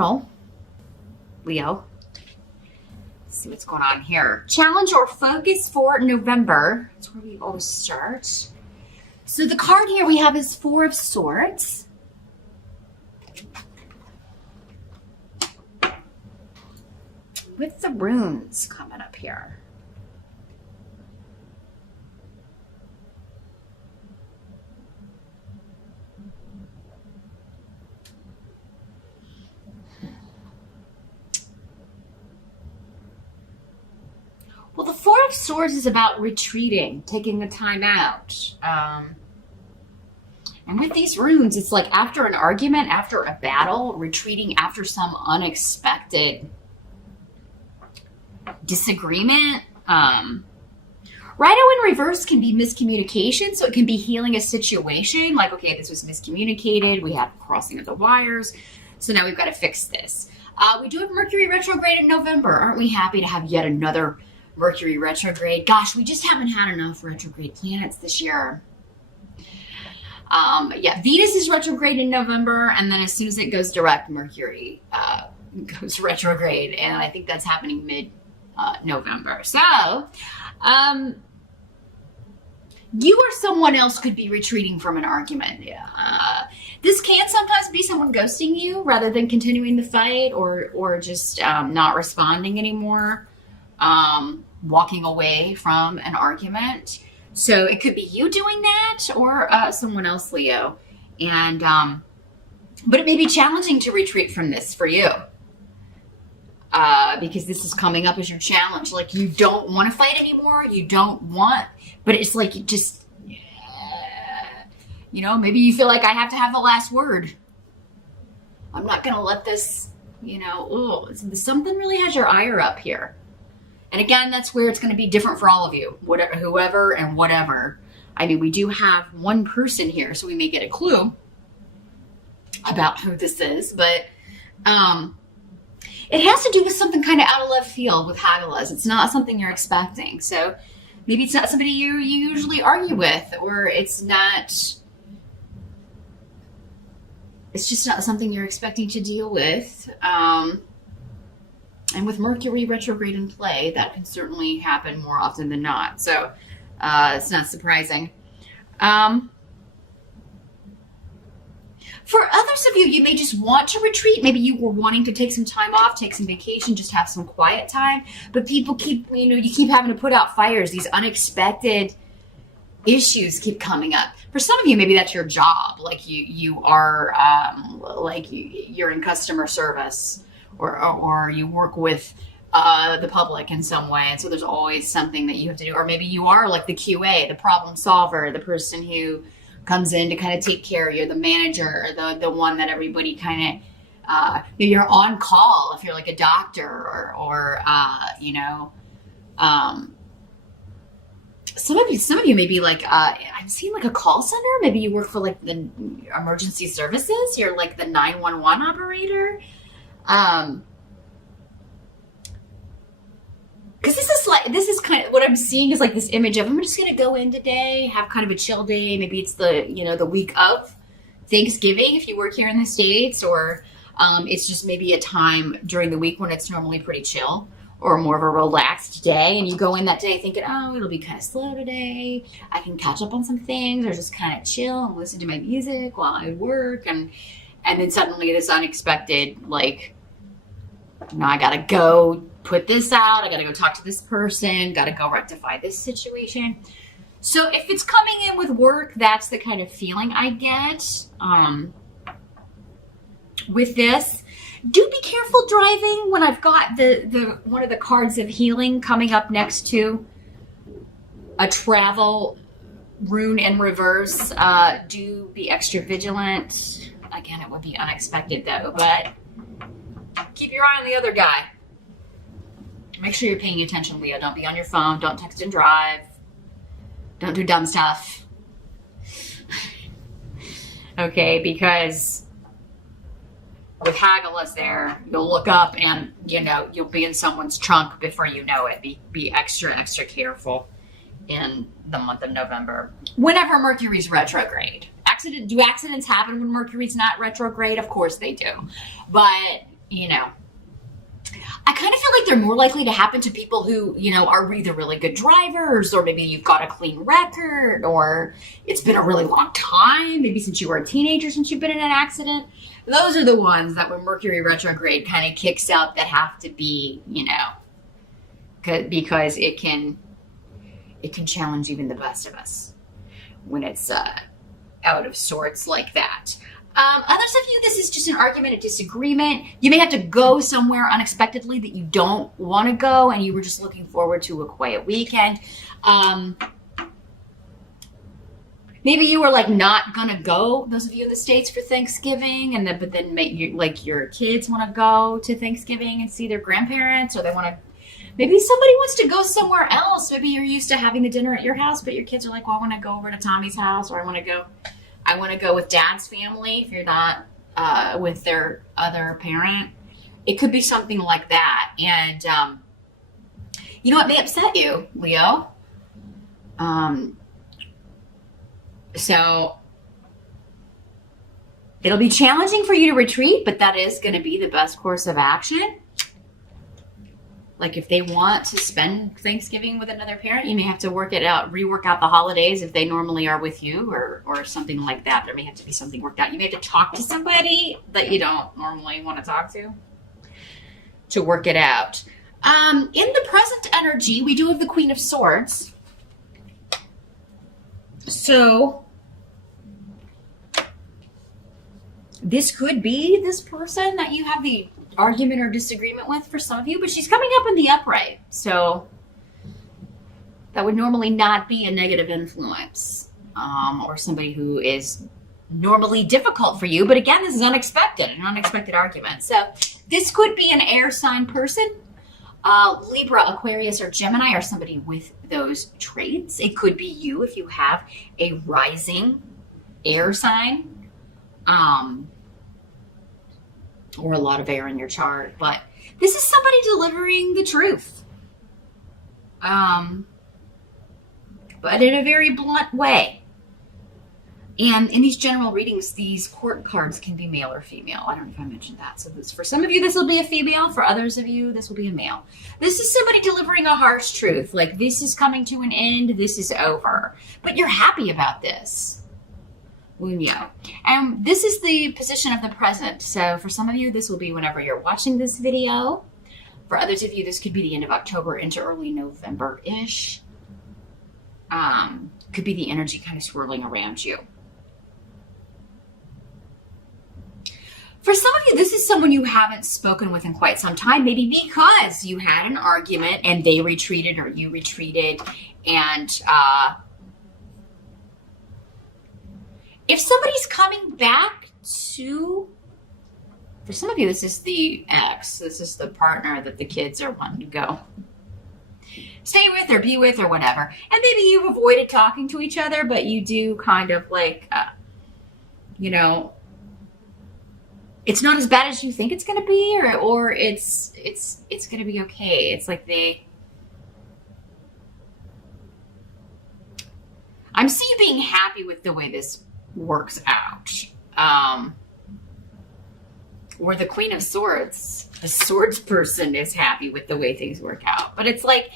general, Leo, let's see what's going on here. Challenge or focus for November. That's where we always start. So the card here we have is Four of Swords. With the runes coming up here. Well, the Four of Swords is about retreating, taking a time out. And with these runes, it's like after an argument, after a battle, retreating after some unexpected disagreement. Rhino in reverse can be miscommunication, so it can be healing a situation. Like, okay, this was miscommunicated. We have crossing of the wires. So now we've got to fix this. We do have Mercury retrograde in November. Aren't we happy to have yet another Mercury retrograde? Gosh, we just haven't had enough retrograde planets this year. Yeah, Venus is retrograde in November, and then as soon as it goes direct, Mercury goes retrograde, and I think that's happening mid-November. So, you or someone else could be retreating from an argument. This can sometimes be someone ghosting you rather than continuing the fight, or just not responding anymore, walking away from an argument. So it could be you doing that or someone else, Leo. And but it may be challenging to retreat from this for you. Because this is coming up as your challenge. Like, you don't want to fight anymore. You don't want, but it's like you just, you know, maybe you feel like I have to have the last word. I'm not going to let this, you know, something really has your ire up here. And again, that's where it's going to be different for all of you, whatever, whoever and whatever. I mean, we do have one person here, so we may get a clue about who this is, but it has to do with something kind of out of left field with Hagalaz. It's not something you're expecting. So maybe it's not somebody you usually argue with, or it's just not something you're expecting to deal with. And with Mercury retrograde in play, that can certainly happen more often than not. So it's not surprising. For others of you, you may just want to retreat. Maybe you were wanting to take some time off, take some vacation, just have some quiet time. But people keep, you keep having to put out fires. These unexpected issues keep coming up. For some of you, maybe that's your job. Like you are, you're in customer service. Or you work with the public in some way, and so there's always something that you have to do. Or maybe you are like the QA, the problem solver, the person who comes in to kind of take care of you, the manager, the one that everybody kind of, you're on call if you're like a doctor or some of you may be like, I'm seeing like a call center. Maybe you work for like the emergency services. You're like the 911 operator. Because this is kind of what I'm seeing is like this image of, I'm just going to go in today, have kind of a chill day. Maybe it's the week of Thanksgiving if you work here in the States, or it's just maybe a time during the week when it's normally pretty chill or more of a relaxed day. And you go in that day thinking, oh, it'll be kind of slow today. I can catch up on some things or just kind of chill and listen to my music while I work. And then suddenly this unexpected, like, I got to go put this out. I got to go talk to this person. Got to go rectify this situation. So if it's coming in with work, that's the kind of feeling I get with this. Do be careful driving when I've got the one of the cards of healing coming up next to a travel rune in reverse. Do be extra vigilant. Again, it would be unexpected though, but keep your eye on the other guy. Make sure you're paying attention, Leo. Don't be on your phone. Don't text and drive. Don't do dumb stuff. Okay, because with Hagalaz there, you'll look up and, you'll be in someone's trunk before you know it. Be extra, extra careful in the month of November. Whenever Mercury's retrograde. Do accidents happen when Mercury's not retrograde? Of course they do. But you know, I kind of feel like they're more likely to happen to people who, are either really good drivers, or maybe you've got a clean record, or it's been a really long time, maybe since you were a teenager, since you've been in an accident. Those are the ones that when Mercury retrograde kind of kicks out that have to be, because it can challenge even the best of us when it's out of sorts like that. Others of you, this is just an argument, a disagreement. You may have to go somewhere unexpectedly that you don't want to go, and you were just looking forward to a quiet weekend. Maybe you were like not gonna go, those of you in the States, for Thanksgiving, but then your kids want to go to Thanksgiving and see their grandparents, or maybe somebody wants to go somewhere else. Maybe you're used to having the dinner at your house, but your kids are like, well, I want to go over to Tommy's house, or I want to go with Dad's family if you're not with their other parent. It could be something like that. And it may upset you, Leo. So it'll be challenging for you to retreat, but that is going to be the best course of action. Like if they want to spend Thanksgiving with another parent, you may have to rework out the holidays if they normally are with you, or something like that. There may have to be something worked out. You may have to talk to somebody that you don't normally want to talk to work it out. In the present energy, we do have the Queen of Swords. So this could be this person that you have the argument or disagreement with for some of you, but she's coming up in the upright. So that would normally not be a negative influence, or somebody who is normally difficult for you. But again, this is an unexpected argument. So this could be an air sign person. Libra, Aquarius, or Gemini, or somebody with those traits. It could be you if you have a rising air sign, or a lot of air in your chart. But this is somebody delivering the truth, but in a very blunt way. And in these general readings, these court cards can be male or female. I don't know if I mentioned that. So for some of you, this will be a female. For others of you, this will be a male. This is somebody delivering a harsh truth. Like, this is coming to an end. This is over. But you're happy about this. Wunyo. And this is the position of the present. So for some of you, this will be whenever you're watching this video. For others of you, this could be the end of October into early November-ish. Could be the energy kind of swirling around you. For some of you, this is someone you haven't spoken with in quite some time, maybe because you had an argument and they retreated or you retreated. And if somebody's coming back for some of you, this is the ex. This is the partner that the kids are wanting to go stay with or be with or whatever. And maybe you've avoided talking to each other, but you do kind of like, it's not as bad as you think it's going to be, or it's going to be okay. It's like I'm seeing you being happy with the way this works out. Or the Queen of Swords, the swords person, is happy with the way things work out. But it's like,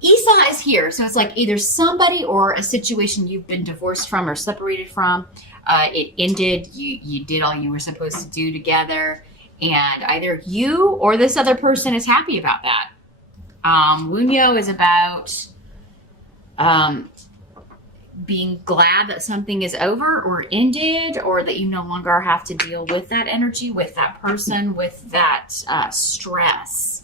Isa is here. So it's like either somebody or a situation you've been divorced from or separated from. It ended, you did all you were supposed to do together, and either you or this other person is happy about that. Wunyo is about being glad that something is over or ended, or that you no longer have to deal with that energy, with that person, with that stress.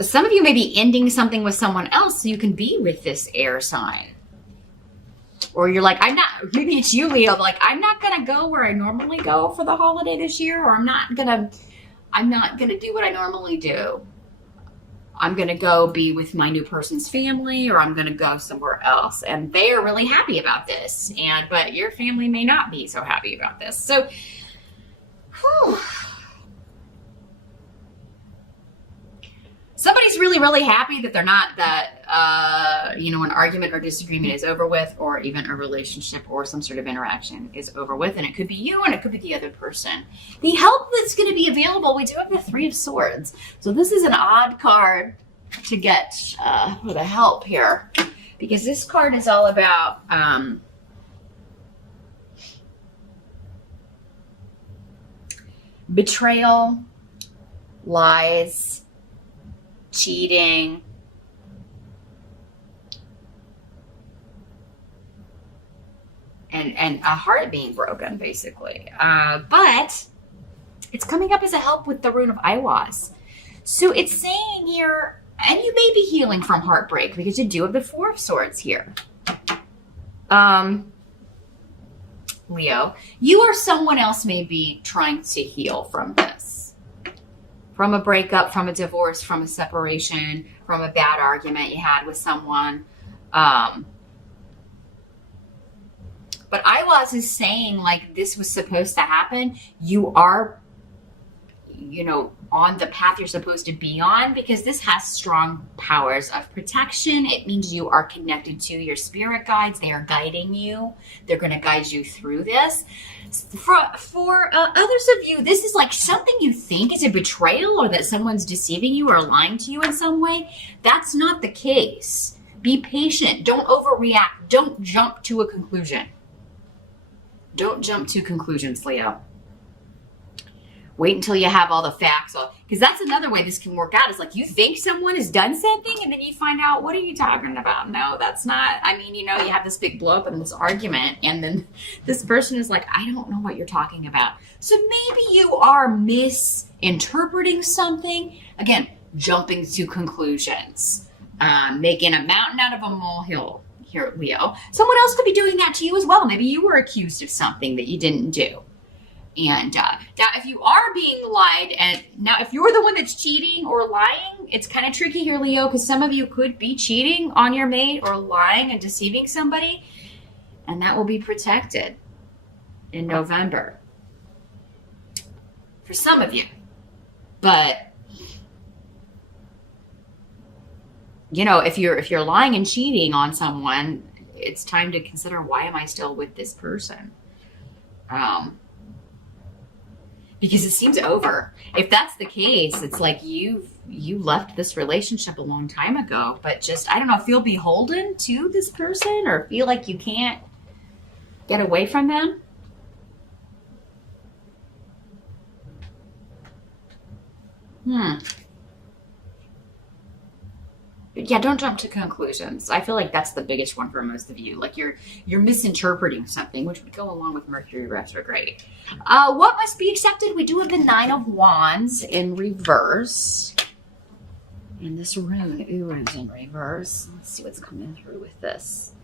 Some of you may be ending something with someone else so you can be with this air sign. Or you're like, maybe it's you, Leo, like, I'm not going to go where I normally go for the holiday this year, or I'm not going to do what I normally do. I'm going to go be with my new person's family, or I'm going to go somewhere else. And they are really happy about this. But your family may not be so happy about this. So, Somebody's really, really happy that they're not, that, an argument or disagreement is over with, or even a relationship or some sort of interaction is over with. And it could be you and it could be the other person. The help that's going to be available, we do have the Three of Swords. So this is an odd card to get for the help here, because this card is all about betrayal, lies, cheating, and a heart being broken, basically. But it's coming up as a help with the rune of Iwas. So it's saying here, and you may be healing from heartbreak because you do have the Four of Swords here. Leo, you or someone else may be trying to heal from this. From a breakup, from a divorce, from a separation, from a bad argument you had with someone. But Iwas is saying, like, this was supposed to happen. You are, on the path you're supposed to be on, because this has strong powers of protection. It means you are connected to your spirit guides. They are guiding you. They're going to guide you through this. For others of you, this is like something you think is a betrayal, or that someone's deceiving you or lying to you in some way. That's not the case. Be patient. Don't overreact. Don't jump to a conclusion. Don't jump to conclusions, Leo. Wait until you have all the facts. Because that's another way this can work out. Is like you think someone has done something and then you find out, what are you talking about? No, that's not. I mean, you have this big blow up in this argument, and then this person is like, I don't know what you're talking about. So maybe you are misinterpreting something. Again, jumping to conclusions. Making a mountain out of a molehill here, Leo. Someone else could be doing that to you as well. Maybe you were accused of something that you didn't do. And now if you are being lied at, now if you're the one that's cheating or lying, it's kind of tricky here, Leo, because some of you could be cheating on your mate or lying and deceiving somebody, and that will be protected in November for some of you. But if you're lying and cheating on someone, it's time to consider, why am I still with this person? Because it seems over. If that's the case, it's like you left this relationship a long time ago, but just, I don't know, feel beholden to this person, or feel like you can't get away from them. But yeah, don't jump to conclusions. I feel like that's the biggest one for most of you. Like you're misinterpreting something, which would go along with Mercury retrograde. What must be accepted? We do have the Nine of Wands in reverse. And this rune is in reverse. Let's see what's coming through with this.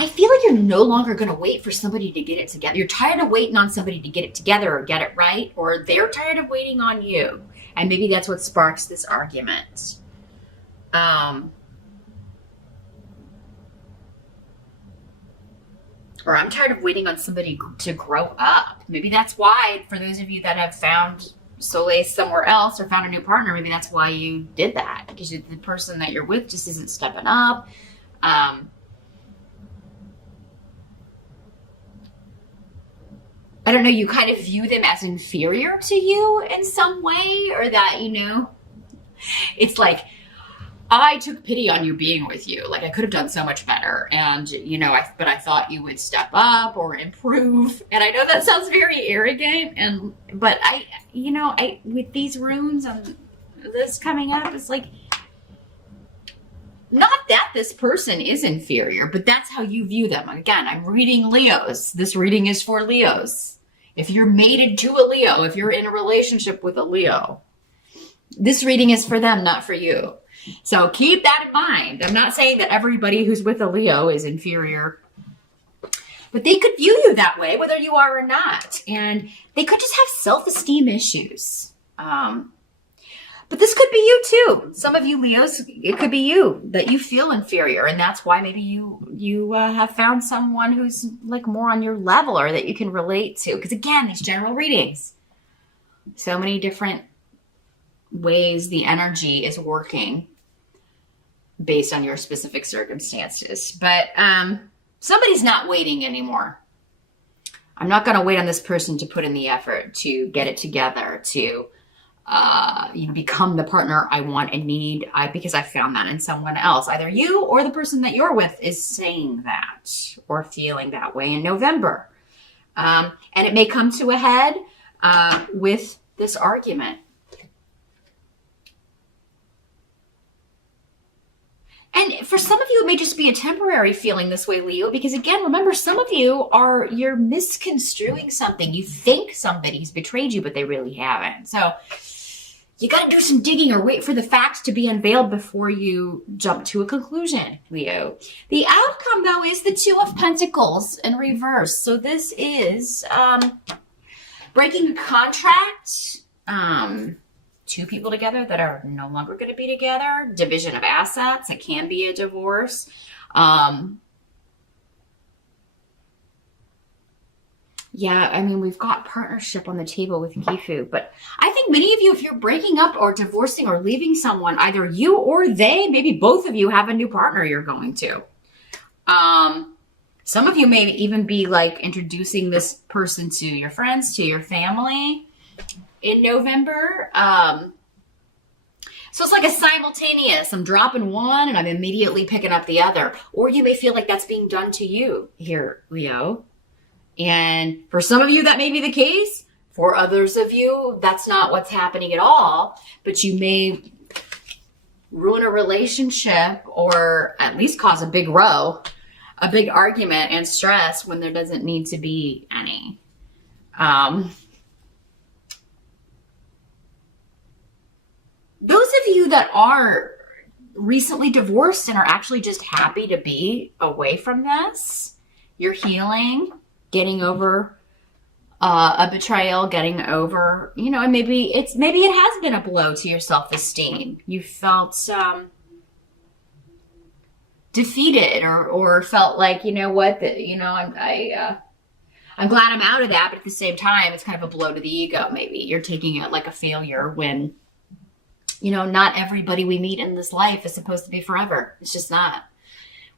I feel like you're no longer going to wait for somebody to get it together. You're tired of waiting on somebody to get it together or get it right, or they're tired of waiting on you. And maybe that's what sparks this argument. Or I'm tired of waiting on somebody to grow up. Maybe that's why, for those of you that have found solace somewhere else or found a new partner, maybe that's why you did that. Because the person that you're with just isn't stepping up. I don't know, you kind of view them as inferior to you in some way, or that, it's like, I took pity on you being with you. Like, I could have done so much better. And, but I thought you would step up or improve. And I know that sounds very arrogant. But with these runes and this coming up, it's like, not that this person is inferior, but that's how you view them. Again, I'm reading Leos. This reading is for Leos. If you're mated to a Leo, if you're in a relationship with a Leo, this reading is for them, not for you. So keep that in mind. I'm not saying that everybody who's with a Leo is inferior, but they could view you that way, whether you are or not. And they could just have self-esteem issues. But this could be you too. Some of you Leos, it could be you that you feel inferior, and that's why maybe you have found someone who's like more on your level or that you can relate to. Because again, these general readings, so many different ways the energy is working based on your specific circumstances. But somebody's not waiting anymore. I'm not going to wait on this person to put in the effort to get it together, to become the partner I want and need, because I found that in someone else. Either you or the person that you're with is saying that or feeling that way in November. And it may come to a head with this argument. And for some of you, it may just be a temporary feeling this way, Leo, because again, remember, some of you you're misconstruing something. You think somebody's betrayed you, but they really haven't. So you got to do some digging or wait for the facts to be unveiled before you jump to a conclusion, Leo. The outcome, though, is the Two of Pentacles in reverse. So this is breaking a contract, two people together that are no longer going to be together, division of assets. It can be a divorce. Yeah, I mean, we've got partnership on the table with Gifu, but I think many of you, if you're breaking up or divorcing or leaving someone, either you or they, maybe both of you have a new partner you're going to. Some of you may even be like introducing this person to your friends, to your family in November. So it's like a simultaneous, I'm dropping one and I'm immediately picking up the other. Or you may feel like that's being done to you here, Leo. And for some of you, that may be the case. For others of you, that's not what's happening at all. But you may ruin a relationship or at least cause a big row, a big argument and stress when there doesn't need to be any. Those of you that are recently divorced and are actually just happy to be away from this, you're healing, getting over a betrayal, getting over, and maybe it has been a blow to your self-esteem. You felt defeated or felt like, I'm glad I'm out of that, but at the same time, it's kind of a blow to the ego. Maybe you're taking it like a failure when, not everybody we meet in this life is supposed to be forever. It's just not.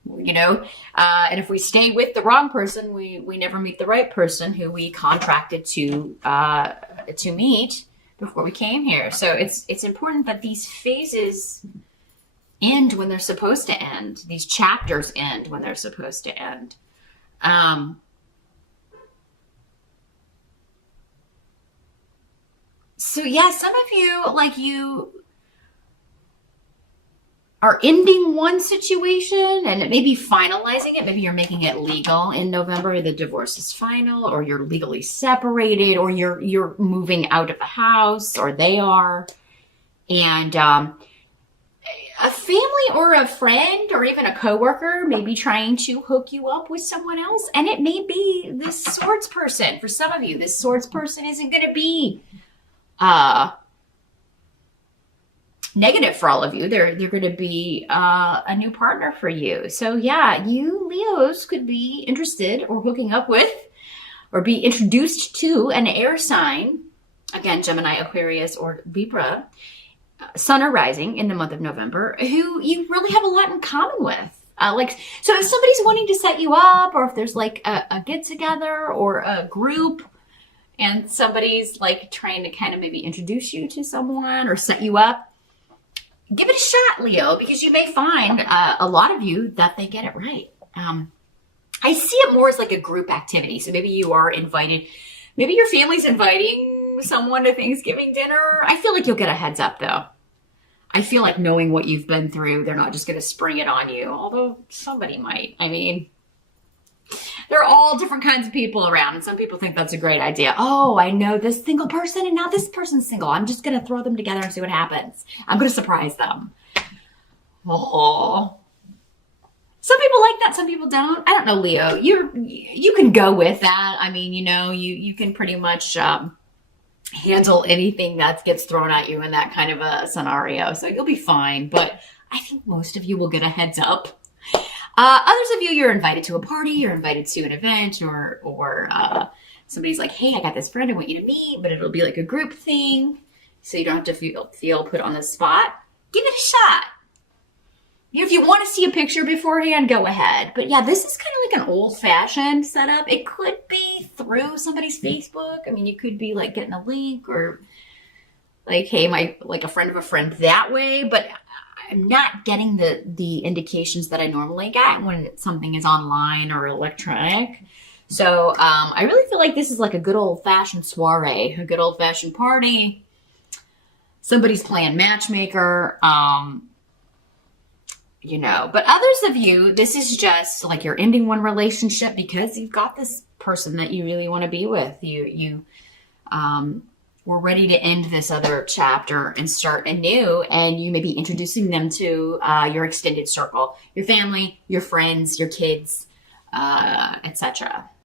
And if we stay with the wrong person, we never meet the right person who we contracted to meet before we came here. So it's important that these phases end when they're supposed to end. These chapters end when they're supposed to end. So yeah, some of you, are ending one situation and maybe finalizing it. Maybe you're making it legal in November. The divorce is final, or you're legally separated, or you're moving out of the house, or they are. And a family or a friend or even a coworker may be trying to hook you up with someone else. And it may be this swords person. For some of you, this swords person isn't going to be negative for all of you. They're going to be a new partner for you. So yeah, you Leos could be interested or hooking up with or be introduced to an air sign. Again, Gemini, Aquarius, or Libra, sun or rising in the month of November, who you really have a lot in common with. So if somebody's wanting to set you up, or if there's like a get together or a group and somebody's like trying to kind of maybe introduce you to someone or set you up, give it a shot, Leo, because you may find a lot of you that they get it right. I see it more as like a group activity. So maybe you are invited, maybe your family's inviting someone to Thanksgiving dinner. I feel like you'll get a heads up though. I feel like knowing what you've been through, they're not just going to spring it on you, although somebody might. I mean, there are all different kinds of people around, and some people think that's a great idea. Oh, I know this single person, and now this person's single. I'm just going to throw them together and see what happens. I'm going to surprise them. Oh. Some people like that, some people don't. I don't know, Leo. You can go with that. I mean, you can pretty much handle anything that gets thrown at you in that kind of a scenario. So you'll be fine. But I think most of you will get a heads up. Others of you, you're invited to a party, you're invited to an event, or somebody's like, hey, I got this friend I want you to meet, but it'll be like a group thing. So you don't have to feel put on the spot. Give it a shot. If you want to see a picture beforehand, go ahead. But yeah, this is kind of like an old-fashioned setup. It could be through somebody's Facebook. I mean, you could be like getting a link or like, hey, like a friend of a friend that way. But I'm not getting the indications that I normally get when something is online or electronic. So I really feel like this is like a good old-fashioned soiree, a good old-fashioned party. Somebody's playing matchmaker. You know, but others of you, this is just like you're ending one relationship because you've got this person that you really want to be with. You were ready to end this other chapter and start anew, and you may be introducing them to your extended circle, your family, your friends, your kids, etc.